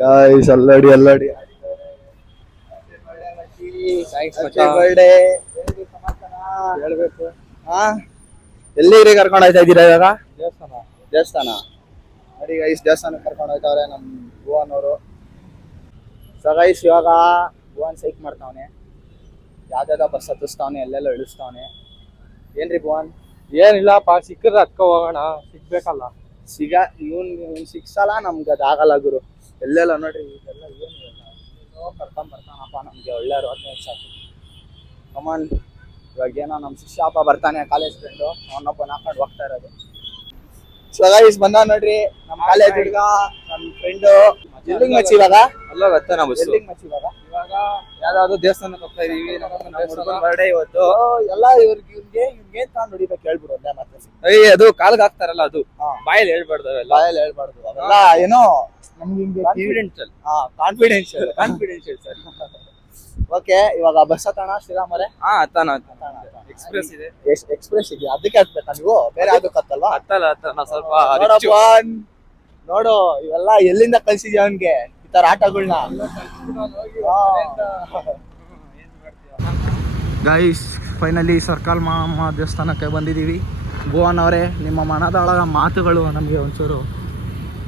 Guys ಅಲ್ಲಡಿ ಅಲ್ಲಡಿ birthday ಹೇಳ್ಬೇಕು. ಹಾ ಎಲ್ಲಿಗೆ ಕರ್ಕೊಂಡು ಹೋಗ್ತಾ ಇದ್ದೀರಾ ಇವಾಗ? ದೇವಸ್ಥಾನ ನೋಡಿ ಗೈಸ್, ದೇವಸ್ಥಾನ ಕರ್ಕೊಂಡು ಹೋಗ್ತಾವ್ರೆ ನಮ್ ಭುವನ್ ಅವರು. ಸೊ ಗೈಸ್ ಇವಾಗ ಭುವನ್ ಸೈಕ್ ಮಾಡ್ತಾವನೆ, ಯಾವ್ದಾವ್ದೋ ಬಸ್ ಹತ್ತಿಸ್ತಾವನೆ, ಎಲ್ಲೆಲ್ಲ ಇಳಿಸ್ತಾವನೆ. ಏನ್ರಿ ಭುವನ್? ಏನಿಲ್ಲಪ್ಪ, ಸಿಕ್ಕಿದ್ರೆ ಹತ್ಕೊ ಹೋಗೋಣ, ಸಿಗ್ಬೇಕಲ್ಲ. ಇವ್ನ್ ಸಿಕ್ಸಲ್ಲ, ನಮ್ಗೆ ಅದಾಗಲ್ಲ ಗುರು. ಎಲ್ಲೆಲ್ಲ ನೋಡ್ರಿ ಇದೆಲ್ಲ ಏನು ಕರ್ಕೊಂಡ್ ಬರ್ತಾನಪ್ಪ, ನಮ್ಗೆ ಒಳ್ಳೆ ರೋಡ್ ಸಾಕು. ಕಮಾನ್, ಇವಾಗ ಏನೋ ನಮ್ ಶಿಷ್ಯಪ್ಪ ಬರ್ತಾನೆ, ಕಾಲೇಜ್ ಫ್ರೆಂಡು, ಅವನೊಬ್ಬ ಹಾಕೊಂಡು ಹೋಗ್ತಾ ಇರೋದು. ಸೊ ಗೈಸ್ ಬಂದ ನೋಡ್ರಿ ನಮ್ ಕಾಲೇಜ್ ಹುಡುಗ, ನಮ್ ಫ್ರೆಂಡು. ಎಲ್ಲಿಂಗ್ ಮಚ್ಚಿ ಇವಾಗ? ಅಲ್ಲ ಬರ್ತಾನ ಬಸ್. ಎಲ್ಲಿಂಗ್ ಮಚ್ಚಿ ಇವಾಗ? ಇವಾಗ ಯಾವ್ದಾದ್ರು ದೇವಸ್ಥಾನಕ್ಕೆ ಹೋಗ್ತಾ ಇದೀವಿ. ನಮ್ಮ ಬರ್ಡೇ ಇವತ್ತು ಎಲ್ಲ ಇವ್ನಿಗೆ ತಗೊಂಡ್ ಹೊಡಿಬೇಕು ಹೇಳ್ಬಿಡು ಒಂದೇ ಮಾತ್ರ. ಅದು ಕಾಲ್ಗೆ ಹಾಕ್ತಾರಲ್ಲ, ಅದು ಬಾಯಲ್ಲಿ ಹೇಳ್ಬಾರ್ದು, ಅವೆಲ್ಲ ಬಾಯಲ್ಲಿ ಹೇಳ್ಬಾರ್ದು ಅವೆಲ್ಲ. ಏನೋ ನಮ್ಗೆ ಕಾನ್ಫಿಡೆನ್ಷಿಯಲ್ ಕಾನ್ಫಿಡೆನ್ಷಿಯಲ್ ಸರ್. ಓಕೆ, ಇವಾಗ ಬಸ್ ಹತ್ತಣ ಶ್ರೀರಾಮರೇ? ಹತ್ತಾನ ಎಕ್ಸ್ಪ್ರೆಸ್ ಇದೆ. ಎಕ್ಸ್ಪ್ರೆಸ್ ಇದೆಯಾ? ಅದಕ್ಕೆ ಹತ್ಬೇಕಾ ನೀವು? ಬೇರೆ ಯಾವ್ದಕ್ಕೆ ಹತ್ತಲ್ವಾ? ಹತ್ತಲ್ಲ ಸ್ವಲ್ಪ ನೋಡಪ್ಪ, ನೋಡು ಇವೆಲ್ಲ ಎಲ್ಲಿಂದ ಕಳ್ಸಿದ್ಯಾ ಅವನ್ಗೆ ಈ ತರ ಆಟಗಳನ್ನ. ಗೈಸ್ ಫೈನಲಿ ಸರ್ಕಲ್ ಮಾಮ ದೇವಸ್ಥಾನಕ್ಕೆ ಬಂದಿದ್ದೀವಿ. ಭುವನ್ ಅವರೇ, ನಿಮ್ಮ ಮನದೊಳಗ ಮಾತುಗಳು ನಮಗೆ ಒಂಚೂರು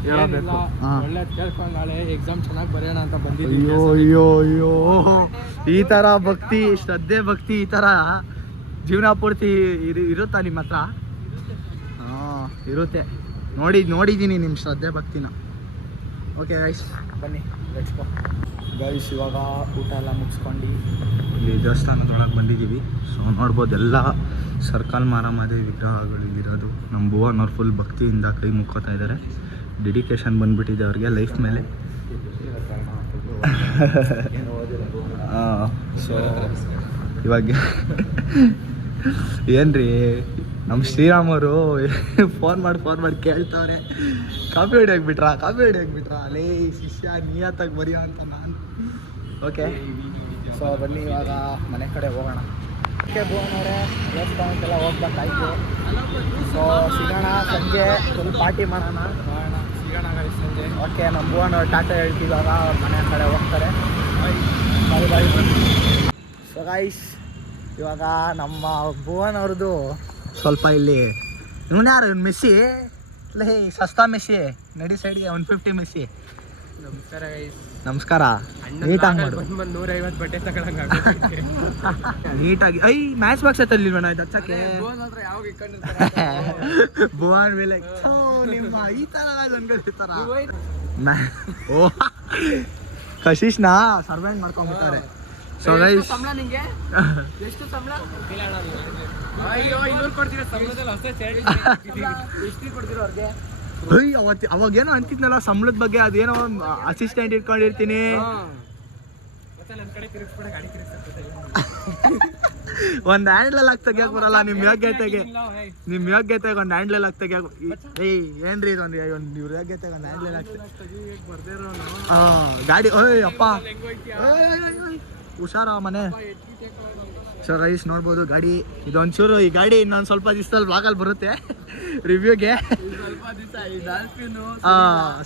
ಹೇಳಬೇಕು. ಒಳ್ಳೆ ಕೇಳ್ಕೊಂಡು ನಾಳೆ ಎಕ್ಸಾಮ್ ಚೆನ್ನಾಗಿ ಬರೆಯೋಣ ಅಂತ ಬಂದಿದ್ದೀವಿ. ಅಯ್ಯೋ ಅಯ್ಯೋ ಅಯ್ಯೋ, ಈ ತರ ಭಕ್ತಿ, ಶ್ರದ್ಧೆ ಭಕ್ತಿ ಈ ತರ ಜೀವನ ಪೂರ್ತಿ ಇರುತ್ತಾ ನಿಮ್ಮ ಹತ್ರ? ಇರುತ್ತೆ, ನೋಡಿದ್ದೀನಿ ನಿಮ್ಮ ಶ್ರದ್ಧೆ ಭಕ್ತಿನ. ಓಕೆ ಗೈಸ್ ಬನ್ನಿ, ಲೆಟ್ಸ್ ಗೋ. ಗೈಸ್ ಇವಾಗ ಊಟ ಎಲ್ಲ ಮುಗಿಸ್ಕೊಂಡು ಇಲ್ಲಿ ದೇವಸ್ಥಾನದೊಳಗೆ ಬಂದಿದ್ದೀವಿ. ಸೊ ನೋಡ್ಬೋದು ಎಲ್ಲ ಸರ್ಕಲ್ ಮಾರಮ್ಮದೇ ವಿಗ್ರಹಗಳು ಇಲ್ಲಿರೋದು. ನಮ್ಮ ಭುವನ್ ಅವ್ರು ಫುಲ್ ಭಕ್ತಿಯಿಂದ ಕೈ ಮುಕ್ಕೋತಾ ಇದ್ದಾರೆ. ಡೆಡಿಕೇಶನ್ ಬಂದ್ಬಿಟ್ಟಿದೆ ಅವ್ರಿಗೆ ಲೈಫ್ ಮೇಲೆ. ಸೊ ಇವಾಗ ಏನ್ರಿ ನಮ್ಮ ಶ್ರೀರಾಮ್ ಅವರು ಫೋನ್ ಮಾಡಿ ಕೇಳ್ತಾವ್ರೆ, ಕಾಪಿ ಹೊಡಿಯೋಕೆ ಬಿಟ್ರಾ ಅಲೇ ಶಿಷ್ಯ, ನಿಯತ್ತಾಗಿ ಬರೆಯೋ ಅಂತ ನಾನು. ಓಕೆ, ಸೊ ಬನ್ನಿ ಇವಾಗ ಮನೆ ಕಡೆ ಹೋಗೋಣ. ಓಕೆ ಭುವನ್ ಅವರೇ, ದೇವಸ್ಥಾನಕ್ಕೆಲ್ಲ ಹೋಗ್ಬೇಕಾಯ್ತು. ಸೊ ಸಿಗೋಣ ಸಂಜೆ, ಫುಲ್ ಪಾರ್ಟಿ ಮಾಡೋಣ. ಸಂಜೆ. ಓಕೆ, ನಮ್ಮ ಭುವನ್ ಅವ್ರು ಟಾಟಾ ಹೇಳ್ತಿವಾಗ ಅವ್ರ ಮನೆ ಕಡೆ ಹೋಗ್ತಾರೆ. ಬಾಯ್. ಸೊ ಗೈಸ್ ಇವಾಗ ನಮ್ಮ ಭುವನ್ ಅವ್ರದ್ದು ಸ್ವಲ್ಪ ಇಲ್ಲಿ ಇವನು ಯಾರು, ಇವ್ನು ಮೆಸ್ಸಿ ಲೇ, ಸಸ್ತಾ ಮೆಸ್ಸಿ, ನಡಿ ಸೈಡ್ಗೆ 150 ಮೆಸ್ಸಿ. ನಮಸ್ಕಾರ ಗೈಸ್. ನಮಸ್ಕಾರ. ನೀಟಾಗಿ ಮಾಡು, 150 ಬಟ್ಟೆ ತಗೊಳಂಗ ನೀಟಾಗಿ. ಮ್ಯಾಚ್ ಬಾಕ್ಸ್ ಎತ್ತಲಿಲ್ವಣ್ಣ ಇದು ಹಚ್ಚಕ್ಕೆ? ಭುವನ್ ಮೇಲೆ ನಿಮ್ಮ ಈ ತರ ಅನ್ಕೊಂಡಿರ್ತಾರ. ಓ ಕಶಿಶ್ನ ಸರ್ವೆಂಟ್ ಮಾಡ್ಕೊಂಡ್ಬಿಡ್ತಾರೆ. ಸೊ ಗೈಸ್ ಎಷ್ಟು ಸಂಬಳ? ಅಯ್ಯೋ 200 ಕೊಡ್ತೀರಾ ಸಂಬಳದಲ್ಲಿ? ಎಷ್ಟು ಕೊಡ್ತೀರಾ ಅವ್ರಿಗೆ? ಅವಾಗೇನೋ ಅಂತಿದ್ನಲ್ಲ ಸಂಬಳದ ಬಗ್ಗೆ, ಅದೇನೋ ಅಸಿಸ್ಟೆಂಟ್ ಇಟ್ಕೊಂಡಿರ್ತೀನಿ. ಒಂದ್ ಹ್ಯಾಂಡ್ಲಲ್ಲಿ ಹಾಕಿ ತೆಗಿಯಕ್ ಬರಲ್ಲ ನಿಮ್ಮ ಯೋಗ್ಯತೆಗೆ. ಒಂದ್ ಹ್ಯಾಂಡ್ಲಲ್ಲಿ ಹಾಕಿ ತೆಗಿಯಕ್. ಏನ್ರಿ ಇದೊಂದು ಯೋಗ್ಯತೆಗೆ ಒಂದ್ ಹ್ಯಾಂಡ್ಲಲ್ಲಿ ಹಾಕಿ ಗಾಡಿ. ಅಪ್ಪ ಹುಷಾರ ಮನೆ. ಸೊ ಗೈಸ್ ನೋಡ್ಬೋದು ಗಾಡಿ ಇದೊಂಚೂರು, ಈ ಗಾಡಿ ಇನ್ನೊಂದು ಸ್ವಲ್ಪ ದಿವಸದಲ್ಲಿ ಬ್ಲಾಗಲ್ಲಿ ಬರುತ್ತೆ ರಿವ್ಯೂಗೆ.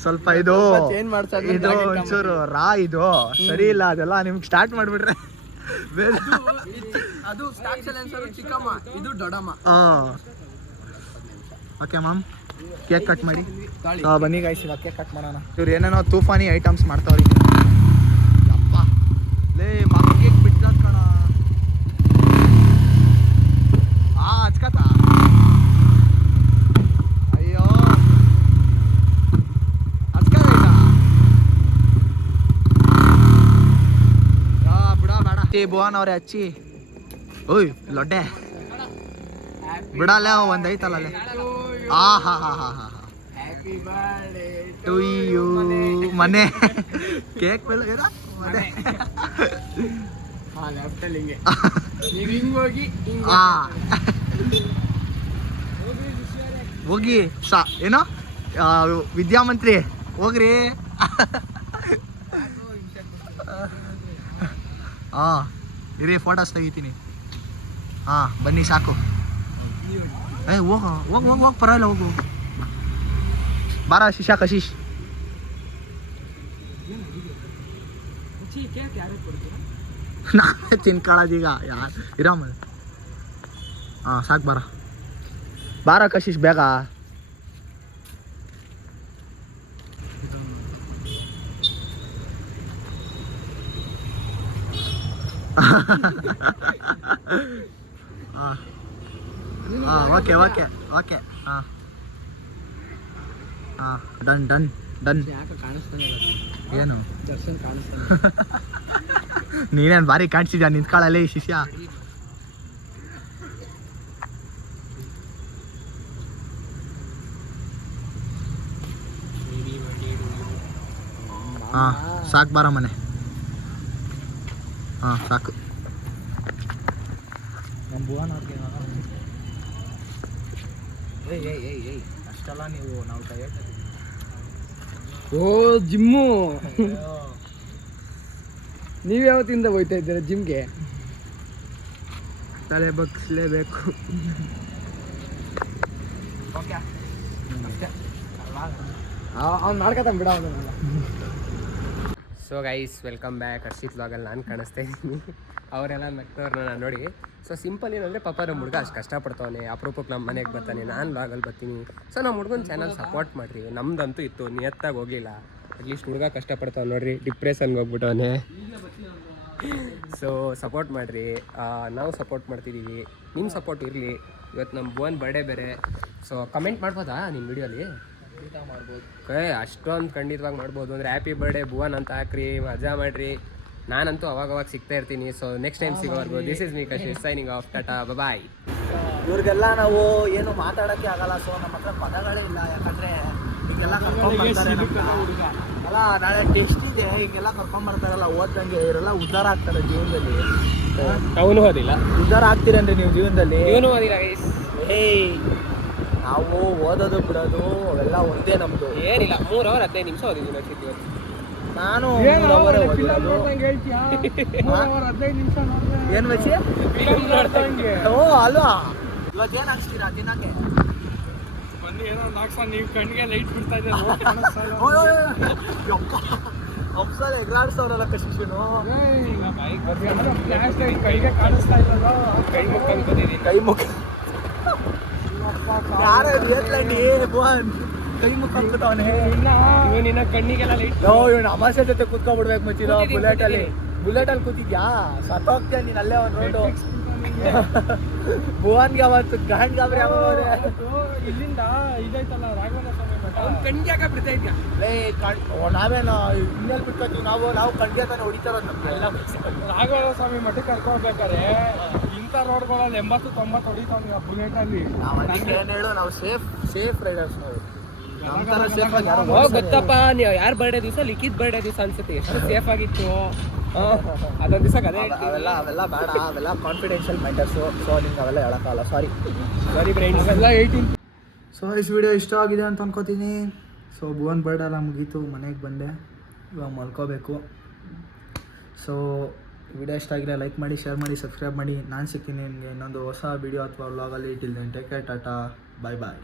ಸ್ವಲ್ಪ ಇದು ಒಂಚೂರು ಇದು ಸರಿ ಇಲ್ಲ, ಅದೆಲ್ಲ ನಿಮ್ಗೆ ಸ್ಟಾರ್ಟ್ ಮಾಡಿಬಿಟ್ರೆ ಅದು ಚಿಕ್ಕಮ್ಮ, ಇದು ದೊಡ್ಡಮ್ಮ. ಓಕೆ ಮ್ಯಾಮ್, ಕೇಕ್ ಕಟ್ ಮಾಡಿ. ಬನ್ನಿ ಗೈಸ್ ಇವಾಗ ಕೇಕ್ ಕಟ್ ಮಾಡೋಣ. ಇವ್ರು ಏನೇನೋ ತೂಫಾನಿ ಐಟಮ್ಸ್ ಮಾಡ್ತಾವ್ರಿ. ಅಪ್ಪ ಲೇ ಮಗ ಕೇಕ್ ಬಿಟ್ಟಾಕ ಕಣ. ಹಚ್ಕತ್ತ. ಅಯ್ಯೋ ಹಚ್ಕದ ಬಿಡ ಬೇಡ. ಭುವನ್ ಅವ್ರೆ ಹಚ್ಚಿ. ಓಯ್ ಲೊಡ್ಡೆ ಬಿಡಲ್ಲ, ಒಂದ್ ಐತಲ್ಲ ಅಲ್ಲೇ. ಹಾ ಟು ಯು ಮನೆ ಕೇಕ್ ಮೇಲೆ ಮನೆ. ಹೋಗಿ ಏನೋ ವಿದ್ಯಾಮಂತ್ರಿ ಹೋಗ್ರಿ. ಇರಿ ಫೋಟೋಸ್ ತೆಗಿತೀನಿ. ಬನ್ನಿ ಸಾಕು. ಹೋಗ್ ಪರವಾಗಿಲ್ಲ, ಹೋಗು ಬಾರ ಶಿಶಾ ಕಶೀಶ್. ನಾನೇ ತಿನ್ಕೊಳ್ಳೋದೀಗ ಯಾರು ಇರಾಮ. ಹಾಂ ಸಾಕು ಬಾರ ಕಶಿಶ್ ಬೇಗ. ಓಕೆ ಓಕೆ ಓಕೆ ಹಾಂ ಹಾಂ ಡನ್ ಡನ್ ಡನ್. ಏನು ದರ್ಶನ್ ಕಾಣಿಸ್ತಾನೆ. ನೀನೇನು ಭಾರಿ ಕಾಣಿಸಿದ್ಯಾ ನಿಂತ್ಕೊಳ್ಳಲ್ಲ ಈ ಶಿಷ್ಯ. ಹಾಂ ಸಾಕು ಬಾರ ಮನೆ. ಹಾಂ ಸಾಕು. ನಮ್ಮ ಭುವನವ್ರಿಗೆ ಏಯ್ ಅಷ್ಟಲ್ಲ ನಾವು ಟಯರ್ಡ್. ಓ ಜಿಮ್ಮು. ನೀವು ಯಾವತ್ತಿಂದ ಹೋಗ್ತಾ ಇದ್ದೀರಾ ಜಿಮ್ಗೆ? ತಲೆ ಬಗ್ಸ್ಲೇಬೇಕು. ಅವ್ನು ಮಾಡ್ಕೊತಾನೆ ಬಿಡ ಅವನ್ನೆಲ್ಲ. So guys welcome back. Harshit ವ್ಲಾಗಲ್ಲಿ ನಾನು ಕಾಣಿಸ್ತಾ ಇದ್ದೀನಿ. ಅವರೆಲ್ಲ ನಗ್ತವ್ರನ್ನ ನಾನು ನೋಡಿ. ಸೊ ಸಿಂಪಲ್ ಏನಂದರೆ ಪಾಪ ನಮ್ಮ ಹುಡುಗ ಅಷ್ಟು ಕಷ್ಟಪಡ್ತಾವನೆ, ಅಪರೂಪಕ್ಕೆ ನಮ್ಮ ಮನೆಗೆ ಬರ್ತಾನೆ, ನಾನು ವ್ಲಾಗಲ್ಲಿ ಬರ್ತೀನಿ. ಸೊ ನಮ್ಮ ಹುಡುಗನ ಚಾನಲ್ ಸಪೋರ್ಟ್ ಮಾಡಿರಿ. ನಮ್ದಂತೂ ಇತ್ತು, ನಿಯತ್ತಾಗಿ ಹೋಗಿಲ್ಲ. ಅಟ್ಲೀಸ್ಟ್ ಹುಡುಗ ಕಷ್ಟಪಡ್ತಾವೆ ನೋಡ್ರಿ, ಡಿಪ್ರೆಷನ್ಗೆ ಹೋಗ್ಬಿಟ್ಟವನೆ. ಸೊ ಸಪೋರ್ಟ್ ಮಾಡಿರಿ, ನಾವು ಸಪೋರ್ಟ್ ಮಾಡ್ತಿದ್ದೀವಿ, ನಿಮ್ಮ ಸಪೋರ್ಟ್ ಇರಲಿ. ಇವತ್ತು ನಮ್ಮ ಭುವನ್ ಬರ್ಡೇ ಬೇರೆ. ಸೊ ಕಮೆಂಟ್ ಮಾಡ್ಬೋದಾ ನಿಮ್ಮ ವಿಡಿಯೋಲಿ? ಮಾಡ್ಬೋದು. ಅಷ್ಟೊಂದು ಖಂಡಿತವಾಗಿ ಮಾಡ್ಬೋದು. ಅಂದರೆ ಹ್ಯಾಪಿ ಬರ್ಡೇ ಭುವನ್ ಅಂತ ಹಾಕ್ರಿ, ಮಜಾ ಮಾಡಿರಿ. ನಾನಂತೂ ಅವಾಗ ಸಿಗ್ತಾ ಇರ್ತೀನಿ. ಸೊ ನೆಕ್ಸ್ಟ್ ಟೈಮ್ ಸಿಗೋವರೆಗೂ this is me Kashish signing off. Tata bye. ಇವ್ರಿಗೆಲ್ಲ ನಾವು ಏನು ಮಾತಾಡೋಕ್ಕೆ ಆಗಲ್ಲ. ಸೊ ನಮ್ಮ ಹತ್ರ ಪದಗಳೇ ಇಲ್ಲ. ಯಾಕಂದರೆ ಹಿಂಗೆಲ್ಲ ಕರ್ಕೊಂಡ್ಬರ್ತಾರೆ ಅಲ್ಲ, ನಾಳೆ ಟೆಸ್ಟ್ ಇದೆ, ಹಿಂಗೆಲ್ಲ ಕರ್ಕೊಂಡ್ಬರ್ತಾರಲ್ಲ ಓದ್ದಂಗೆ. ಇವರೆಲ್ಲ ಉದ್ಧಾರ ಆಗ್ತಾರೆ ಜೀವನದಲ್ಲಿ. ಅವನು ಓದಿಲ್ಲ, ಉದ್ಧಾರ ಆಗ್ತೀರೇನ್ರಿ ನೀವು ಜೀವನದಲ್ಲಿ? ಇವನು ಓದಿಲ್ಲ ಗೈಸ್. ಏಯ್ ನಾವು ಓದೋದು ಬಿಡೋದು ಅವೆಲ್ಲ ಒಂದೇ ನಮ್ಮದು. ಏನಿಲ್ಲ, 3 ಅವರ್ 15 ನಿಮಿಷ ಓದಿದ್ದೀನಿ ಅನ್ಸುತ್ತೆ ಇವತ್ತು. ನಾನು ಏನು ಮಚ್ಚಿ ಓ ಅಲ್ವಾ ಇವತ್ತು ಏನು ಹಾಕ್ಸ್ತೀರಾ ದಿನಕ್ಕೆ? ನೀವು ಕಣ್ಣಿಗೆ ಲೈಟ್ ಬಿಡ್ತಾ ಅಪ್ಸಲ್ ಎಗರಾಡ್ಸವ್ರಲ್ಲ ಕಶಿಶನು. ಕೈಗೆ ಕಾಣಿಸ್ತಾ ಇಲ್ಲ, ಕೈ ಮುಖ ಯಾರು ಭುವನ್ ಕೈ ಮುಖ ಹಾಕ್ತಾವನೆ. ನಿನ್ನ ಕಣ್ಣಿಗೆಲ್ಲ ಲೈಟ್. ಇವನು ಅಮಾಸೆ ಜೊತೆ ಕುತ್ಕೊಂಡ್ಬಿಡ್ಬೇಕು ಮಚ್ಚಿದ. ಬುಲೆಟಲ್ಲಿ ಕೂತಿದ್ಯಾ? ಸತ್ತೋಗ್ತೀಯ ನೀನು ಅಲ್ಲೇ ಒಂದು ರೋಡು. ಭುವನ್ಗೆ ಅವತ್ತು ಗ್ರ್ಯಾಂಡ್ ಗಾಬರಿ ಆಗೋರೆ. ಇಲ್ಲಿಂದ ಇದೈತಲ್ಲ ರಾಘವೇಂದ್ರ ಸ್ವಾಮಿ ಮಠ, ಕಣ್ಣಿಗೆ ಯಾಕೆ ಬಿಡ್ತಾ ಇದ್ಯಾ? ನಾವೇನು ಇನ್ನೆಲ್ಲಿ ಬಿಟ್ಕೊತೀವಿ? ನಾವು ಕಣ್ಗೆ ತಾನೆ ಹೊಡಿತಾರೋದು ನಮ್ಗೆ. ರಾಘವೇಂದ್ರ ಸ್ವಾಮಿ ಮಠಕ್ಕೆ ಕರ್ಕೋಬೇಕಾರೆ ಇಂಥ ರೋಡ್ಗಳಲ್ಲಿ 80-90 ಹೊಡಿತಾವ ಬುಲೆಟಲ್ಲಿ. ನಾವು ಅದಕ್ಕೆ ಏನು ಹೇಳು, ನಾವು ಸೇಫ್ ರೈಡರ್ಸ್. ನಾವು ನಮ್ಮ ಥರ ಸೇಫ್ ಆಗಿ ಯಾರು ಗೊತ್ತಪ್ಪ, ನೀವು ಯಾರ ಬರ್ಡೇ ದಿವಸ ಲಿಖಿತ್ ಬರ್ಡೇ ದಿವಸ ಅನ್ಸುತ್ತೆ ಎಷ್ಟು ಸೇಫ್ ಆಗಿತ್ತು. ಅದೊಂದು ದಿವಸ ಅದೇ ಅವೆಲ್ಲ ಬೇಡ, ಅವೆಲ್ಲ ಕಾನ್ಫಿಡೆನ್ಷಿಯಲ್ ಮ್ಯಾಟರ್ಸು. ಸೊ ನಿಮ್ಗೆ ಅವೆಲ್ಲ ಹೇಳೋಕ್ಕಲ್ಲ. Sorry friends. ಎಲ್ಲ 18. ಸೊ ಇಸ್ ವಿಡಿಯೋ ಇಷ್ಟ ಆಗಿದೆ ಅಂತ ಅನ್ಕೋತೀನಿ. ಸೊ ಭುವನ್ ಬರ್ಡೇ ಎಲ್ಲ ಮುಗೀತು, ಮನೆಗೆ ಬಂದೆ, ಇವಾಗ ಮಲ್ಕೋಬೇಕು. ಸೊ ವಿಡಿಯೋ ಇಷ್ಟ ಆಗಿದೆ ಲೈಕ್ ಮಾಡಿ, ಶೇರ್ ಮಾಡಿ, ಸಬ್ಸ್ಕ್ರೈಬ್ ಮಾಡಿ. ನಾನು ಸಿಗ್ತೀನಿ ನಿಮಗೆ ಇನ್ನೊಂದು ಹೊಸ ವಿಡಿಯೋ ಅಥವಾ ವ್ಲಾಗಲ್ಲಿ. Till then take care, tata, bye ಬಾಯ್.